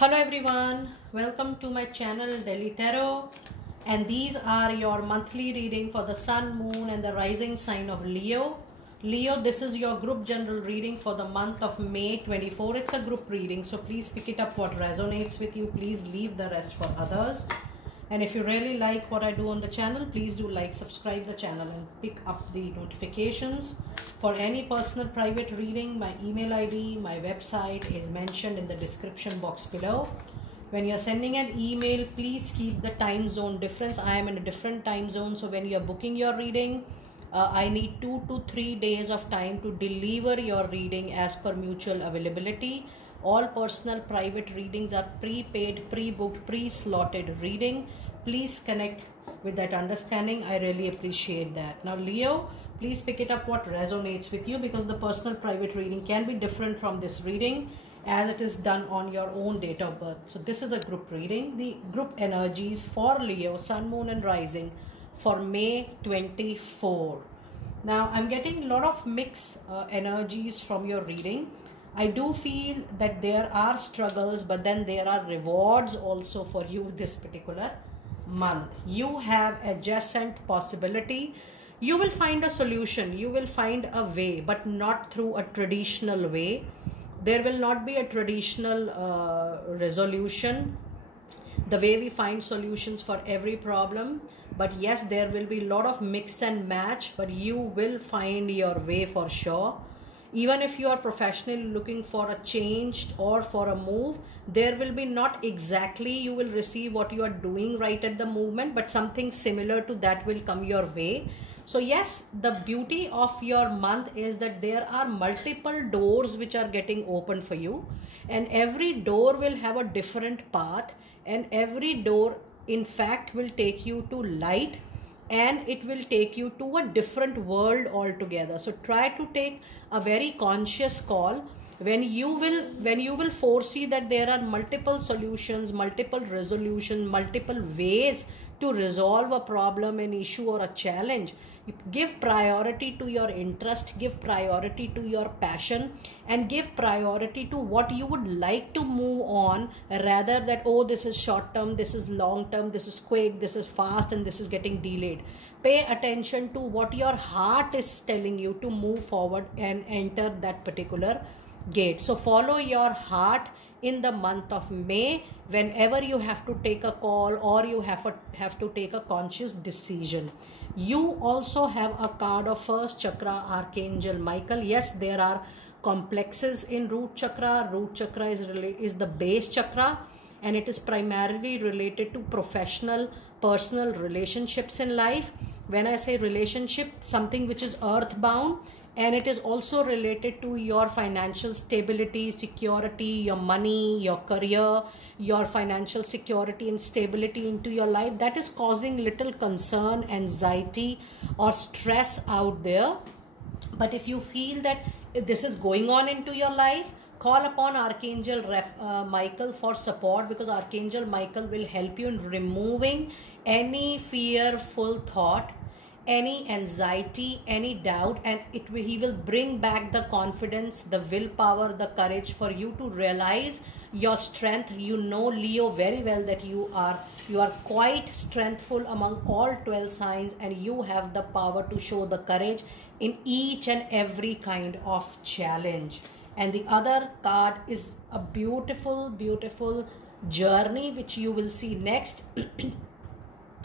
Hello everyone, welcome to my channel Delhi Tarot, and these are your monthly reading for the Sun, Moon and the rising sign of Leo. Leo, this is your group general reading for the month of May 24. It's a group reading, so please pick it up what resonates with you. Please leave the rest for others. And if you really like what I do on the channel, please do like, subscribe the channel and pick up the notifications. For any personal private reading, my email ID, my website is mentioned in the description box below. When you're sending an email, please keep the time zone difference. I am in a different time zone, so when you're booking your reading, I need 2 to 3 days of time to deliver your reading as per mutual availability. All personal private readings are prepaid, pre-booked, pre-slotted reading. Please connect with that understanding. I really appreciate that. Now Leo, please pick it up what resonates with you, because the personal private reading can be different from this reading as it is done on your own date of birth. So this is a group reading. The group energies for Leo, Sun, Moon and Rising for May 24. Now I'm getting a lot of mixed energies from your reading. I do feel that there are struggles, but then there are rewards also for you this particular month. You have adjacent possibility. You will find a solution. You will find a way, but not through a traditional way. There will not be a traditional resolution, the way we find solutions for every problem. But yes, there will be a lot of mix and match, but you will find your way for sure. Even if you are professionally looking for a change or for a move, there will be not exactly you will receive what you are doing right at the moment, but something similar to that will come your way. So yes, the beauty of your month is that there are multiple doors which are getting open for you, and every door will have a different path, and every door in fact will take you to light, and it will take you to a different world altogether. So try to take a very conscious call when you will foresee that there are multiple solutions, multiple resolutions, multiple ways to resolve a problem, an issue or a challenge. Give priority to your interest, give priority to your passion, and give priority to what you would like to move on, rather that, oh, this is short term, this is long term, this is quick, this is fast, and this is getting delayed. Pay attention to what your heart is telling you to move forward and enter that particular gate. So follow your heart in the month of May whenever you have to take a call or you have to take a conscious decision. You also have a card of first chakra, Archangel Michael. Yes, there are complexes in root chakra. Root chakra is the base chakra, and it is primarily related to professional, personal relationships in life. When I say relationship, something which is earthbound, and it is also related to your financial stability, security, your money, your career, your financial security and stability into your life. That is causing little concern, anxiety or stress out there. But if you feel that this is going on into your life, call upon Archangel Michael for support, because Archangel Michael will help you in removing any fearful thought, any anxiety, any doubt, and he will bring back the confidence, the willpower, the courage for you to realize your strength. You know, Leo, very well that you are quite strengthful among all 12 signs, and you have the power to show the courage in each and every kind of challenge. And the other card is a beautiful, beautiful journey, which you will see next.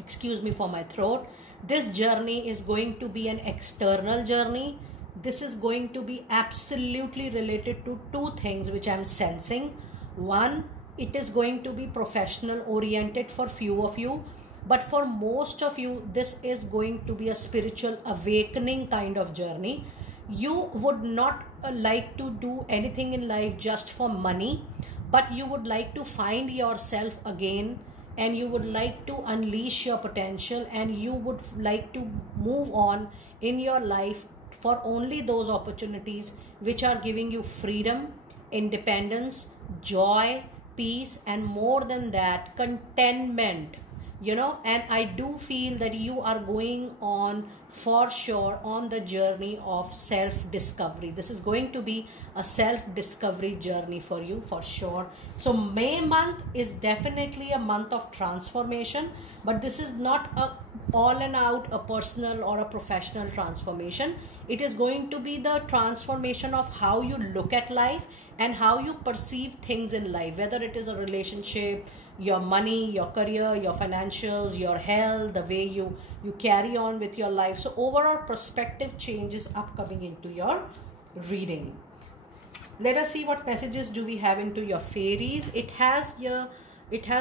Excuse me for my throat. This journey is going to be an external journey. This is going to be absolutely related to two things which I am sensing. One, it is going to be professional oriented for few of you, but for most of you, this is going to be a spiritual awakening kind of journey. You would not like to do anything in life just for money, but you would like to find yourself again, and you would like to unleash your potential, and you would like to move on in your life for only those opportunities which are giving you freedom, independence, joy, peace, and more than that, contentment. You know, and I do feel that you are going on for sure on the journey of self-discovery. This is going to be a self-discovery journey for you for sure. So May month is definitely a month of transformation, but this is not a all and out a personal or a professional transformation. It is going to be the transformation of how you look at life and how you perceive things in life, whether it is a relationship, your money, your career, your financials, your health, the way you carry on with your life. So overall perspective change is upcoming into your reading. Let us see what messages do we have into your fairies. It has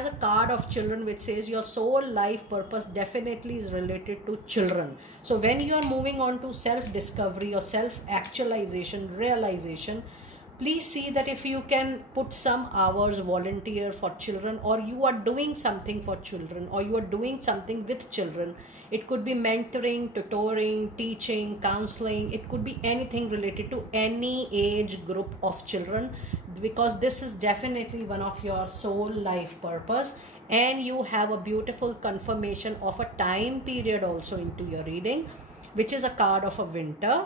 a card of children which says your soul life purpose definitely is related to children. So when you are moving on to self-discovery or self-actualization, realization, please see that if you can put some hours volunteer for children, or you are doing something for children, or you are doing something with children. It could be mentoring, tutoring, teaching, counseling. It could be anything related to any age group of children, because this is definitely one of your soul life purpose. And you have a beautiful confirmation of a time period also into your reading, which is a card of a winter.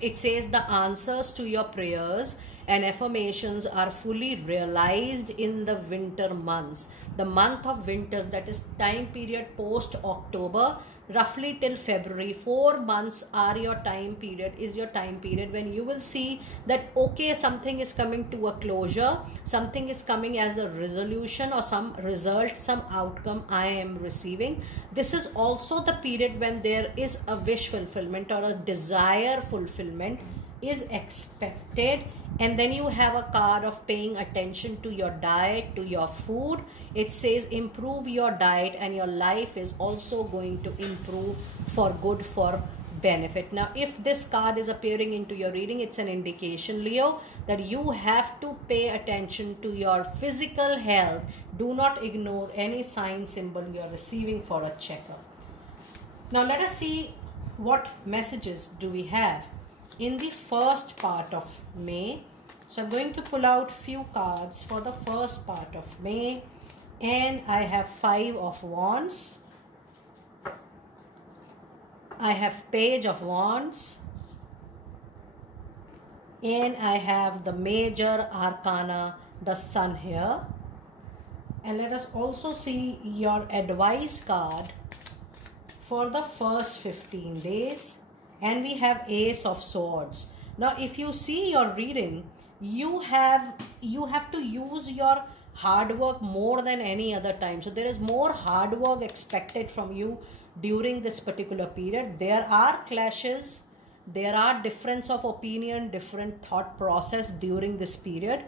It says the answers to your prayers and affirmations are fully realized in the winter months. The month of winters, that is time period post October, roughly till February, 4 months are your time period, is your time period when you will see that okay, something is coming to a closure, something is coming as a resolution or some result, some outcome I am receiving. This is also the period when there is a wish fulfillment or a desire fulfillment is expected. And then you have a card of paying attention to your diet, to your food. It says improve your diet and your life is also going to improve for good, for benefit. Now if this card is appearing into your reading, it's an indication, Leo, that you have to pay attention to your physical health. Do not ignore any sign, symbol you are receiving for a checkup. Now let us see what messages do we have in the first part of May. So I'm going to pull out few cards for the first part of May, and I have 5 of Wands, I have Page of Wands, and I have the major arcana, the Sun here. And let us also see your advice card for the first 15 days. And we have Ace of Swords. Now if you see your reading, you have to use your hard work more than any other time. So there is more hard work expected from you during this particular period. There are clashes, there are difference of opinion, different thought process during this period.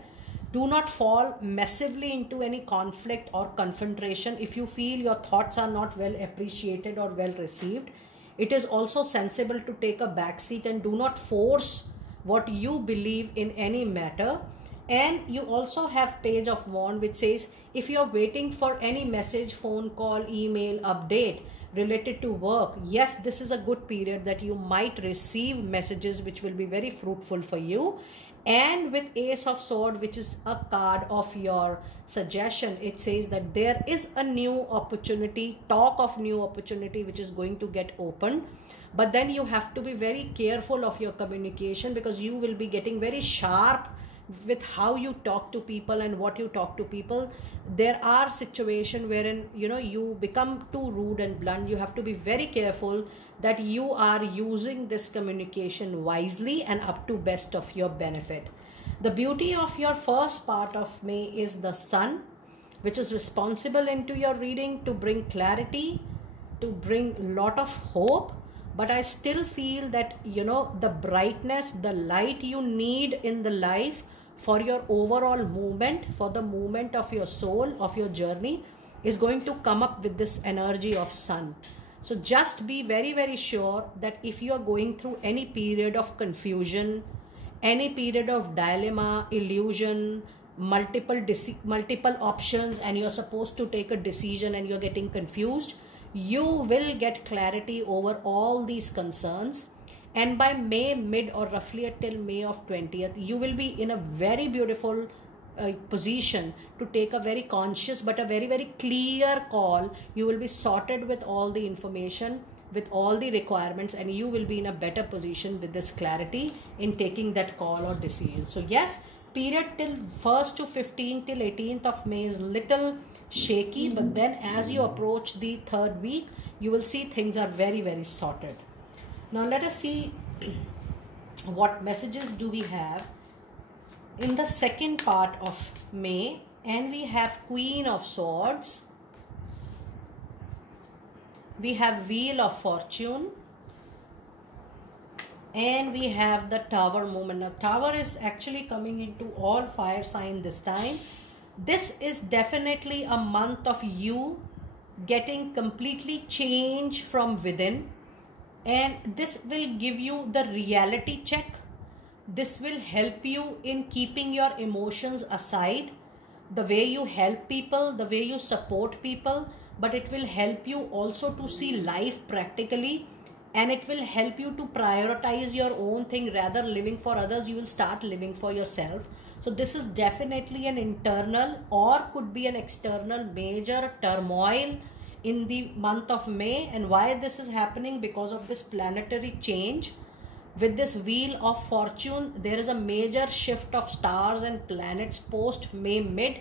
Do not fall massively into any conflict or confrontation if you feel your thoughts are not well appreciated or well received. It is also sensible to take a back seat and do not force what you believe in any matter. And you also have Page of Wands, which says if you are waiting for any message, phone call, email, update related to work, yes, this is a good period that you might receive messages which will be very fruitful for you. And with Ace of Swords, which is a card of your suggestion, it says that there is a new opportunity, talk of new opportunity which is going to get opened. But then you have to be very careful of your communication, because you will be getting very sharp with how you talk to people and what you talk to people. There are situations wherein you become too rude and blunt. You have to be very careful that you are using this communication wisely and up to best of your benefit. The beauty of your first part of May is the Sun, which is responsible into your reading to bring clarity, to bring a lot of hope. But I still feel that the brightness, the light you need in the life for your overall movement, for the movement of your soul, of your journey, is going to come up with this energy of Sun. So just be very, very sure that if you are going through any period of confusion, any period of dilemma, illusion, multiple options, and you're supposed to take a decision and you're getting confused, you will get clarity over all these concerns. And by May mid, or roughly till May of 20th, you will be in a very beautiful position to take a very conscious but a very, very clear call. You will be sorted with all the information. with all the requirements, and you will be in a better position with this clarity in taking that call or decision. So yes, period till 1st to 15th till 18th of May is little shaky, but then as you approach the 3rd week, you will see things are very, very sorted. Now let us see what messages do we have in the second part of May. And we have Queen of Swords, we have Wheel of Fortune, and we have the Tower movement. Now Tower is actually coming into all fire sign this time. This is definitely a month of you getting completely change from within, and this will give you the reality check. This will help you in keeping your emotions aside, the way you help people, the way you support people, but it will help you also to see life practically, and it will help you to prioritize your own thing. Rather living for others, you will start living for yourself. So this is definitely an internal or could be an external major turmoil in the month of May. And why this is happening? Because of this planetary change. With this Wheel of Fortune, there is a major shift of stars and planets post May mid,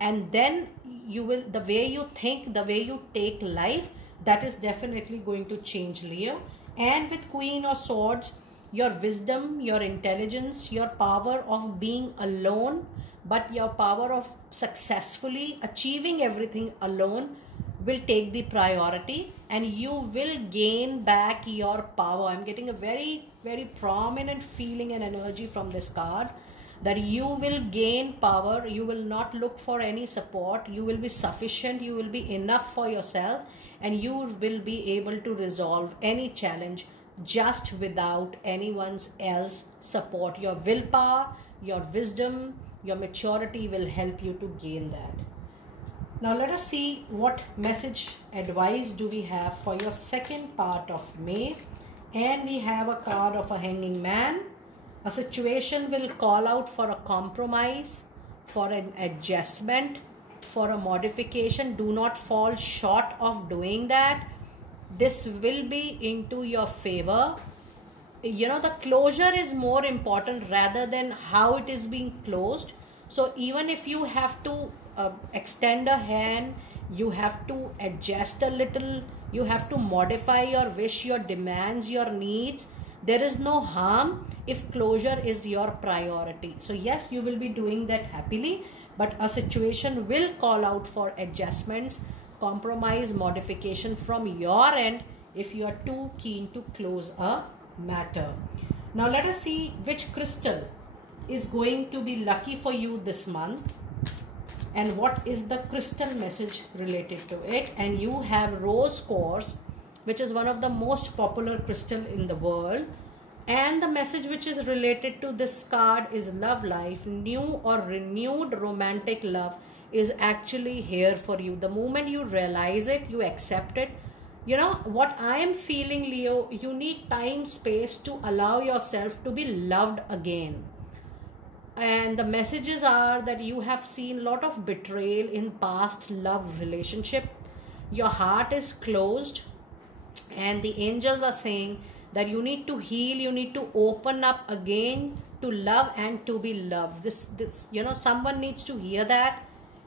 and then you will, the way you think, the way you take life, that is definitely going to change, Leo. And with Queen of Swords, your wisdom, your intelligence, your power of being alone, but your power of successfully achieving everything alone will take the priority, and you will gain back your power. I'm getting a very, very prominent feeling and energy from this card that you will gain power. You will not look for any support. You will be sufficient. You will be enough for yourself, and you will be able to resolve any challenge just without anyone's else support. Your willpower, your wisdom, your maturity will help you to gain that. Now let us see what message advice do we have for your second part of May. And we have a card of a Hanging Man. A situation will call out for a compromise, for an adjustment, for a modification. Do not fall short of doing that. This will be into your favor. You know, the closure is more important rather than how it is being closed. So even if you have to extend a hand, you have to adjust a little, you have to modify your wish, your demands, your needs, there is no harm if closure is your priority. So yes, you will be doing that happily, but a situation will call out for adjustments, compromise, modification from your end if you are too keen to close a matter. Now let us see which crystal is going to be lucky for you this month and what is the crystal message related to it. And you have rose quartz, which is one of the most popular crystal in the world, and the message which is related to this card is love life. New or renewed romantic love is actually here for you. The moment you realize it, you accept it. You know what I am feeling, Leo, you need time, space to allow yourself to be loved again. And the messages are that you have seen a lot of betrayal in past love relationship. Your heart is closed, and the angels are saying that you need to heal, you need to open up again to love and to be loved. This you know, someone needs to hear that.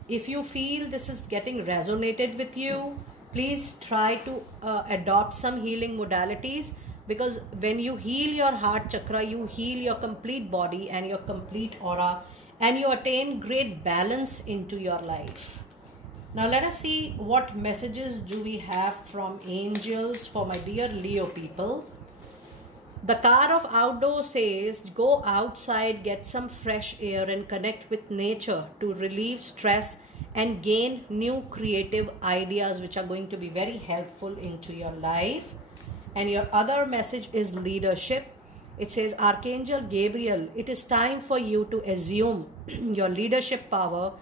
If you feel this is getting resonated with you, please try to adopt some healing modalities, because when you heal your heart chakra, you heal your complete body and your complete aura, and you attain great balance into your life. Now let us see what messages do we have from angels for my dear Leo people. The card of outdoor says, go outside, get some fresh air and connect with nature to relieve stress and gain new creative ideas which are going to be very helpful into your life. And your other message is leadership. It says, Archangel Gabriel, it is time for you to assume your leadership power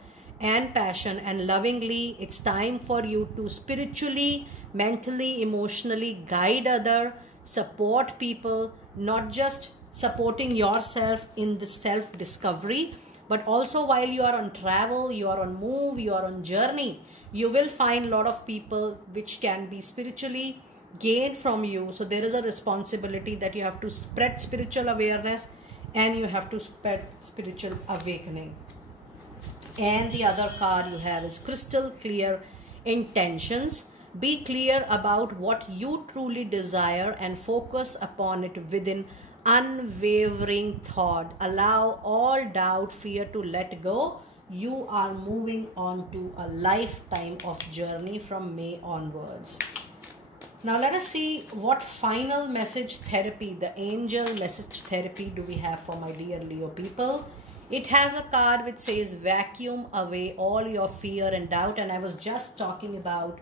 and passion, and lovingly, it's time for you to spiritually, mentally, emotionally guide others, support people, not just supporting yourself in the self-discovery, but also while you are on travel, you are on move, you are on journey, you will find a lot of people which can be spiritually, gain from you. So there is a responsibility that you have to spread spiritual awareness and you have to spread spiritual awakening. And the other card you have is crystal clear intentions. Be clear about what you truly desire and focus upon it within unwavering thought. Allow all doubt, fear to let go. You are moving on to a lifetime of journey from May onwards. Now let us see what final message therapy, the angel message therapy, do we have for my dear Leo people. It has a card which says vacuum away all your fear and doubt, and I was just talking about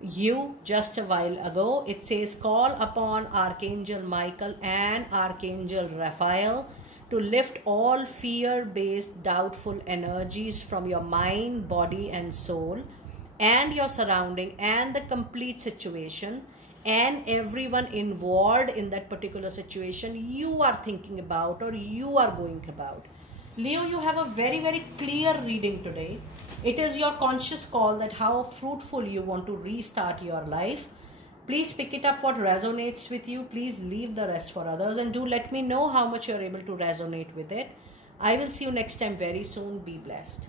you just a while ago. It says call upon Archangel Michael and Archangel Raphael to lift all fear-based doubtful energies from your mind, body and soul and your surrounding and the complete situation and everyone involved in that particular situation you are thinking about or you are going about. Leo, you have a very, very clear reading today. It is your conscious call that how fruitful you want to restart your life. Please pick it up what resonates with you. Please leave the rest for others and do let me know how much you're able to resonate with it. I will see you next time very soon. Be blessed.